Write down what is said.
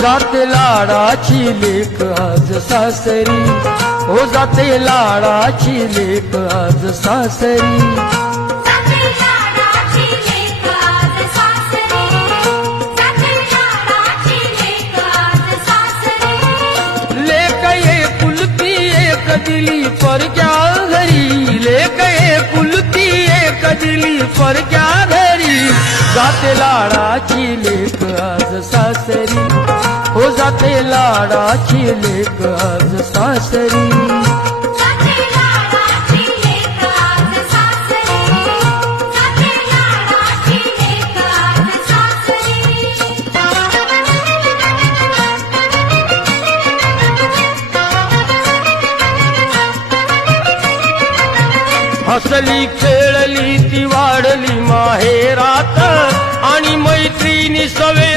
जाते लाडाची लेक आज सासरी, हो जाते लाडाची लेक आज सासरी। जाते लाडाची लेक आज सासरी, जाते लाडाची लेक आज सासरी। लेक एकुलती एक दिली परक्या घरी, लेक एकुलती एक दिली परक्या घरी। जाते लाडाची लेक आज सासरी, हो जाते लाडाची लेक आज सासरी। जाते लाडाची लेक आज सासरी, जाते लाडाची लेक आज सासरी। हसली खेळली ती वाढली माहेरात, आणि मैत्रिणी सवे